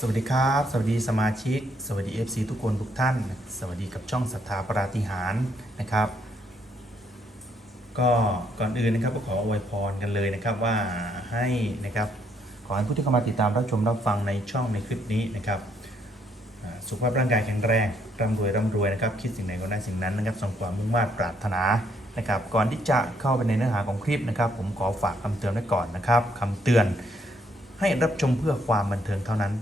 สวัสดีครับ สวัสดีสมาชิก สวัสดี FC ทุกคนทุกท่าน สวัสดีกับช่องศรัทธาปราฏิหารนะครับ ก็ก่อนอื่นนะครับก็ขออวยพรกันเลยนะครับว่าให้นะครับขอให้ผู้ที่เข้ามาติดตามรับชมรับฟังในช่องในคลิปนี้นะครับสุขภาพร่างกายแข็งแรงร่ำรวยร่ำรวยนะครับ คิดสิ่งไหนก็ได้สิ่งนั้นนะครับสมความมุ่งมั่นปรารถนานะครับ ก่อนที่จะเข้าไปในเนื้อหาของคลิปนะครับ ผมขอฝากคำเตือนไว้ก่อนนะครับคำเตือนให้รับชมเพื่อความบันเทิงเท่านั้น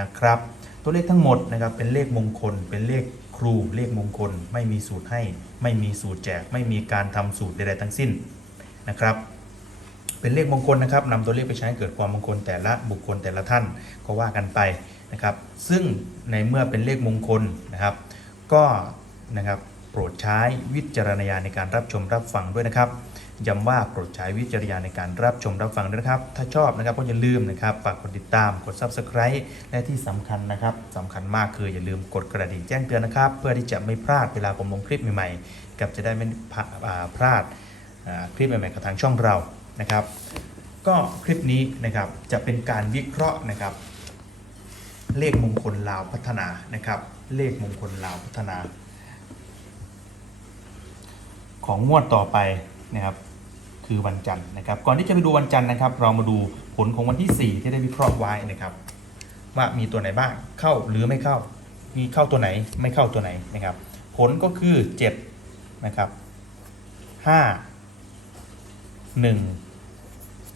นะครับ ตัวเลขทั้งหมดนะครับเป็นเลขมงคล เป็นเลขครูเลขมงคล ไม่มีสูตรให้ ไม่มีสูตรแจก ไม่มีการทำสูตรใดๆทั้งสิ้นนะครับ เป็นเลขมงคลนะครับนำตัวเลขไปใช้ให้เกิดความมงคลแต่ละบุคคลแต่ละท่านก็ว่ากันไปนะครับ ซึ่งในเมื่อเป็นเลขมงคลนะครับ ก็นะครับโปรดใช้วิจารณญาณในการรับชมรับฟังด้วยนะครับ ย้ำว่าโปรดใช้วิจารณญาณในการรับชมรับฟังด้วยนะครับ ถ้าชอบนะครับก็อย่าลืมนะครับฝากกดติดตามกด subscribe และที่สำคัญนะครับสำคัญมากคืออย่าลืมกดกระดิ่งแจ้งเตือนนะครับ เพื่อที่จะไม่พลาดเวลาผมลงคลิปใหม่ๆกับจะได้ไม่พลาดคลิปใหม่ๆกับทางช่องเรานะครับ ก็คลิปนี้นะครับจะเป็นการวิเคราะห์นะครับ เลขมงคลลาวพัฒนานะครับ เลขมงคลลาวพัฒนา ของงวดต่อไปนะครับ คือวันจันทร์นะครับ ก่อนที่จะไปดูวันจันทร์นะครับ เรามาดูผลของวันที่ 4 ที่ได้วิเคราะห์ไว้นะครับ ว่ามีตัวไหนบ้างเข้าหรือไม่เข้า มีเข้าตัวไหนไม่เข้าตัวไหนนะครับ ผลก็คือ7นะครับ5 1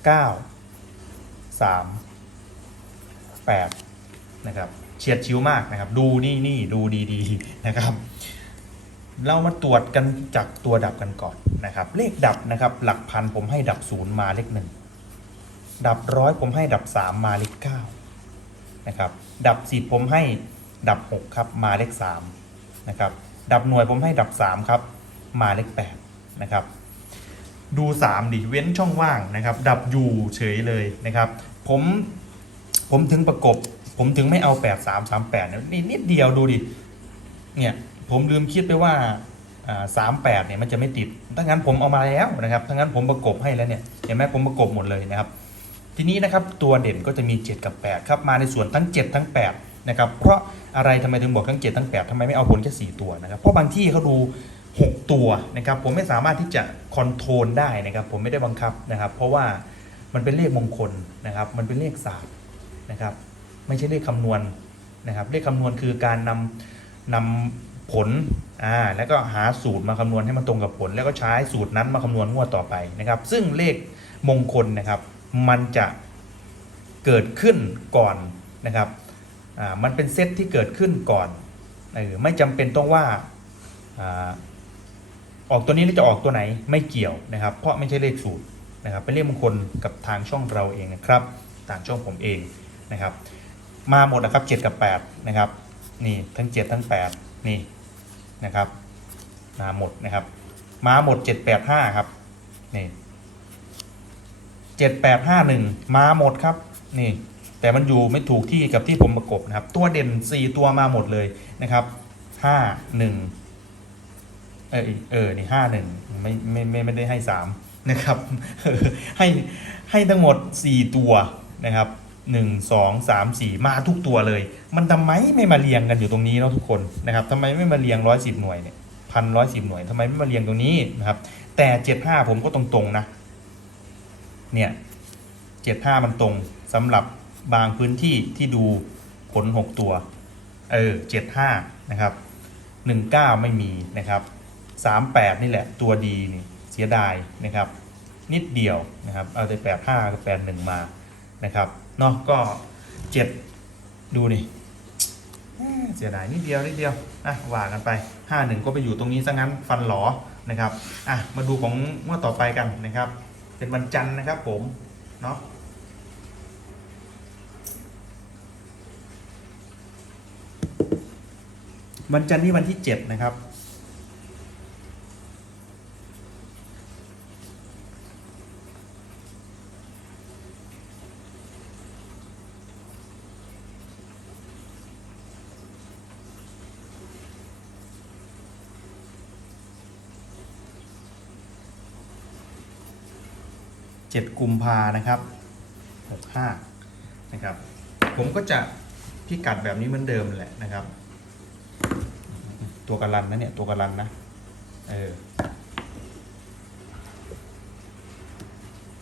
9 3 8นะครับเฉียดชิวมากนะครับ ดูนี่นี่ดูดีๆนะครับ เรามาตรวจกันจากตัวดับกันก่อนนะครับ เลขดับนะครับ หลักพันผมให้ดับศูนย์มาเลขหนึ่งดับร้อยผมให้ดับสามมาเลขเก้านะครับ ดับสิบผมให้ดับหกครับมาเลขสามนะครับ ดับหน่วยผมให้ดับสามครับ มาเลขแปดนะครับดูสามดิเว้นช่องว่างนะครับ ดับอยู่เฉยเลยนะครับ ผมผมถึงประกบ ผมถึงไม่เอาแปดสามสามแปดนี่นิดเดียวดูดิเนี่ย ผมลืมคิดไปว่าสามแปดเนี่ยมันจะไม่ติด ถ้างั้นผมเอามาแล้วนะครับ ถ้างั้นผมประกบให้แล้วเนี่ย เห็นไหมผมประกบหมดเลยนะครับ ทีนี้นะครับตัวเด่นก็จะมี 7 กับ 8 ครับ มาในส่วนทั้ง 7 ทั้ง 8 นะครับ เพราะอะไรทำไมถึงบอกทั้ง 7 ทั้ง 8ทำไมไม่เอาผลแค่ 4 ตัวนะครับ เพราะบางที่เขาดู 6 ตัวนะครับ ผมไม่สามารถที่จะคอนโทรลได้นะครับ ผมไม่ได้บังคับนะครับ เพราะว่ามันเป็นเลขมงคลนะครับ มันเป็นเลขศาสตร์นะครับ ไม่ใช่เลขคำนวณนะครับ เลขคำนวณคือการนำนำ ผลอ่าแล้วก็หาสูตรมาคำนวณให้มันตรงกับผล แล้วก็ใช้สูตรนั้นมาคำนวณงวดต่อไปนะครับ ซึ่งเลขมงคลนะครับ มันจะเกิดขึ้นก่อนนะครับอ่ามันเป็นเซตที่เกิดขึ้นก่อนเออไม่จำเป็นต้องว่าอ่าออกตัวนี้แล้วจะออกตัวไหนไม่เกี่ยวนะครับ เพราะไม่ใช่เลขสูตรนะครับเป็นเลขมงคลกับทางช่องเราเองนะครับทางช่องผมเองนะครับ มาหมดนะครับ 7 กับ 8 นะครับ นี่ทั้ง 7 ทั้ง 8 นี่ นะครับมาหมดนะครับมาหมด7 8 5ครับนี่7 8 5 1มาหมดครับนี่แต่มันอยู่ไม่ถูกที่กับที่ผมประกบนะครับ ตัวเด่น4ตัวมาหมดเลยนะครับ5 1เออเออนี่ห้าหนึ่งไม่ไม่ไม่ไม่ได้ให้สามนะครับให้ให้ทั้งหมดสี่ตัวนะครับ หนึ่งสองสามสี่มาทุกตัวเลย มันทำไมไม่มาเรียงกันอยู่ตรงนี้เนาะทุกคนนะครับทำไมไม่มาเรียงร้อยสิบหน่วยเนี่ยพันร้อยสิบหน่วยทำไมไม่มาเรียงตรงนี้นะครับ แต่เจ็ดห้าผมก็ตรงๆนะ เนี่ยเจ็ดห้ามันตรงสำหรับบางพื้นที่ที่ดูผลหกตัว เออเจ็ดห้านะครับหนึ่งเก้าไม่มีนะครับสามแปดนี่แหละตัวดีนี่เสียดายนะครับ นิดเดียวนะครับเอาแต่แปดห้ากับแปดหนึ่งมานะครับ เนาะก็เจ็ดดูนี่เสียดายนิดเดียวนิดเดียวอะว่ากันไปห้าหนึ่งก็ไปอยู่ตรงนี้ซะงั้นฟันหลอนะครับอะมาดูของงวดต่อไปกันนะครับ เป็นวันจันทร์นะครับผมเนาะวันจันทร์นี่วันที่เจ็ดนะครับ 7 กุมภานะครับ 65 นะครับ ผมก็จะพิกัดแบบนี้เหมือนเดิมแหละนะครับ ตัวกระลันนะเนี่ย ตัวกระลันนะ เออ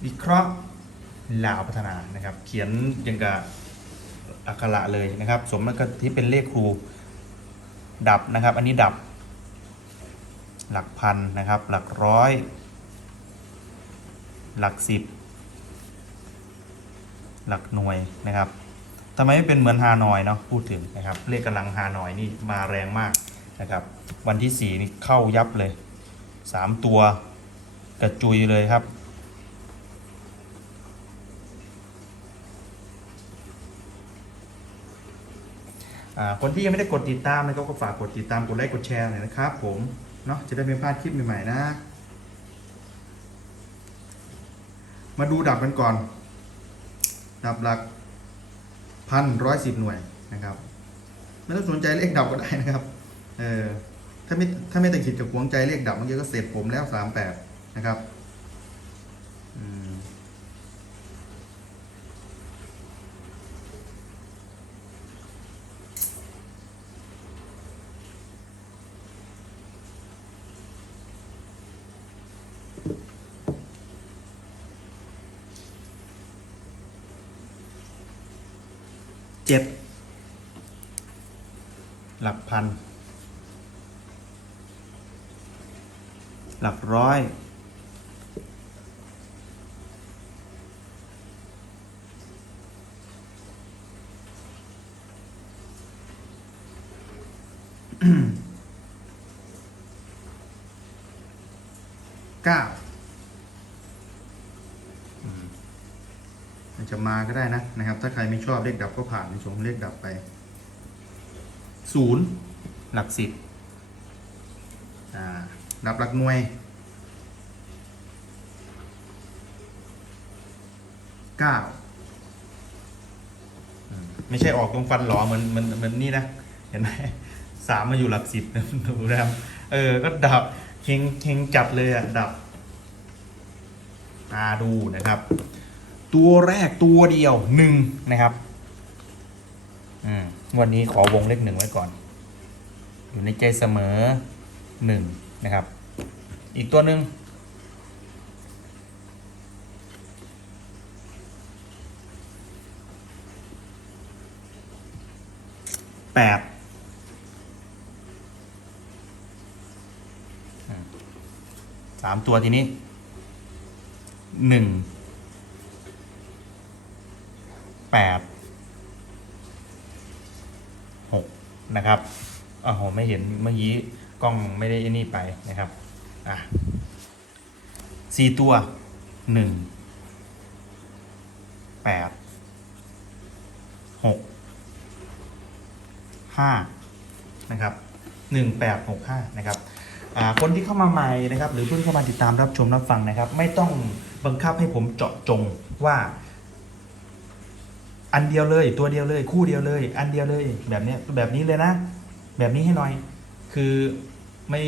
วิเคราะห์ลาวพัฒนานะครับ เขียนยังกับอักขระเลยนะครับ สมกับที่เป็นเลขครูดับนะครับ อันนี้ดับ หลักพันนะครับ หลักร้อย หลักสิบหลักหน่วยนะครับทำไมไม่เป็นเหมือนฮานอยเนาะพูดถึงนะครับเลขกำลังฮานอยนี่มาแรงมากนะครับวันที่สี่นี่เข้ายับเลยสามตัวกระจุยเลยครับ คนที่ยังไม่ได้กดติดตามนะครับก็ฝากกดติดตามกดไลค์กดแชร์หน่อยนะครับผมเนาะจะได้ไม่พลาดคลิปใหม่ๆนะ มาดูดับกันก่อน ดับหลักพันร้อยสิบหน่วยนะครับ ไม่ต้องสนใจเลขดับก็ได้นะครับ เออถ้าไม่ถ้าไม่แต่งขิดกับหวงใจเลขดับเมื่อกี้ก็เสร็จผมแล้วสามแปดนะครับ จ็ดหลักพัน หลักร้อย เก้าอืม อาจจะมาก็ได้นะนะครับ ถ้าใครไม่ชอบเลขดับก็ผ่านในส่วนของเลขดับไปศูนย์หลักสิบอ่าดับหลักหน่วยเก้าไม่ใช่ออกตรงฟันหลอเหมือนเหมือนเหมือนนี่นะเห็นไหมสามมาอยู่หลักสิบนะดูนะครับเออ ก็ดับเฮงเฮงจัดเลยอะ ดับอาดูนะครับ ตัวแรกตัวเดียวหนึ่งนะครับวันนี้ขอวงเลขหนึ่งไว้ก่อน อยู่ในใจเสมอหนึ่งนะครับ อีกตัวหนึ่งแปดสามตัวทีนี้หนึ่ง แปดหกนะครับอ๋อไม่เห็นเมื่อกี้กล้องไม่ได้อ้นี่ไปนะครับอะสี่ตัวหนึ่งแปดหกห้านะครับหนึ่งแปดหกห้านะครับอ่าคนที่เข้ามาใหม่นะครับ หรือเพิ่งเข้ามาติดตามรับชมรับฟังนะครับ ไม่ต้องบังคับให้ผมเจาะจงว่า อันเดียวเลย ตัวเดียวเลย คู่เดียวเลย อันเดียวเลย แบบเนี้ยแบบนี้เลยนะ แบบนี้ให้หน่อย คือไม่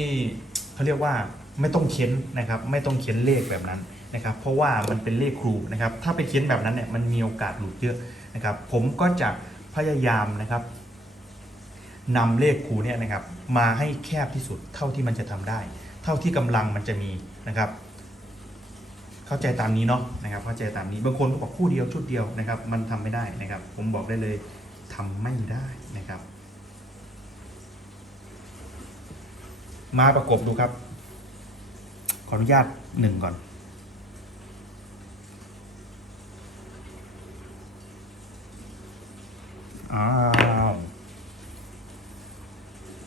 เขาเรียกว่าไม่ต้องเขียนนะครับ ไม่ต้องเขียนเลขแบบนั้นนะครับ เพราะว่ามันเป็นเลขครูนะครับ ถ้าไปเขียนแบบนั้นเนี่ยมันมีโอกาสหลุดเยอะนะครับ ผมก็จะพยายามนะครับนำเลขครูเนี่ยนะครับมาให้แคบที่สุดเท่าที่มันจะทำได้ เท่าที่กำลังมันจะมีนะครับ เข้าใจตามนี้เนาะนะครับเข้าใจตามนี้บางคนก็บอกคู่เดียวชุดเดียวนะครับ มันทำไม่ได้นะครับ ผมบอกได้เลยทำไม่ได้นะครับ มาประกบดูครับ ขออนุญาตหนึ่งก่อนอ้าว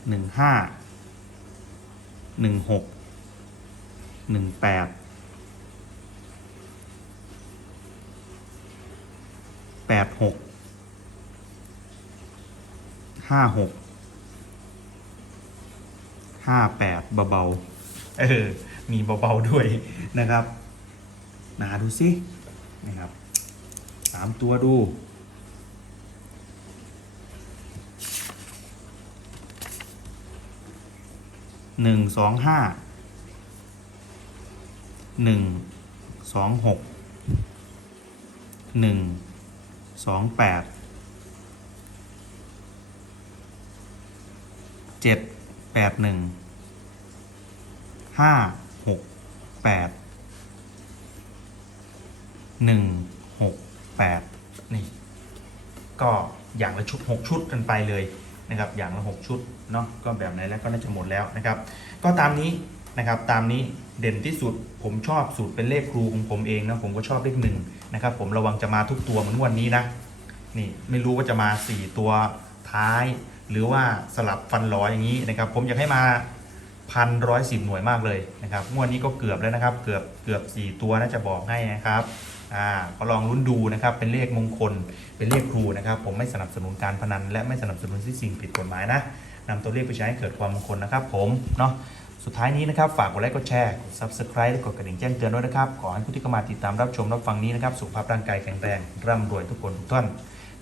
หนึ่งห้าหนึ่งหกหนึ่งแปด แปดหกห้าหกห้าแปดเบาๆเออ มีเบาๆด้วยนะครับนาดูสินะครับสามตัวดูหนึ่งสองห้าหนึ่งสองหกหนึ่ง สองแปดเจ็ดแปดหนึ่งห้าหกแปดหนึ่งหกแปดนี่ ก็อย่างละชุดหกชุดกันไปเลยนะครับ อย่างละหกชุดเนาะก็แบบไหนแล้วก็น่าจะหมดแล้วนะครับ ก็ตามนี้ นะครับ ตามนี้เด่นที่สุด ผมชอบสูตรเป็นเลขครูของผมเองนะผมก็ชอบเลขหนึ่งนะครับ ผมระวังจะมาทุกตัวเหมือนวันนี้นะนี่ไม่รู้ว่าจะมา 4 ตัวท้าย หรือว่าสลับฟันร้อยอย่างนี้นะครับ ผมอยากให้มาพันร้อยสิบหน่วยมากเลยนะครับงวดนี้ก็เกือบแล้วนะครับ เกือบเกือบ4ตัวน่าจะบอกให้นะครับอ่าก็ลองลุ้นดูนะครับ เป็นเลขมงคล เป็นเลขครูนะครับ ผมไม่สนับสนุนการพนัน และไม่สนับสนุนสิ่งผิดกฎหมายนะนำตัวเลขไปใช้ให้เกิดความมงคลนะครับ ผมเนาะ สุดท้ายนี้นะครับ ฝากกดไลค์กดแชร์กด subscribe และกดกระดิ่งแจ้งเตือนด้วยนะครับ ขอให้ผู้ที่เข้ามาติดตามรับชมรับฟังนี้นะครับ สุขภาพร่างกายแข็งแรง ร่ำรวยทุกคนทุกท่าน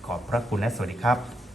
ขอบพระคุณและสวัสดีครับ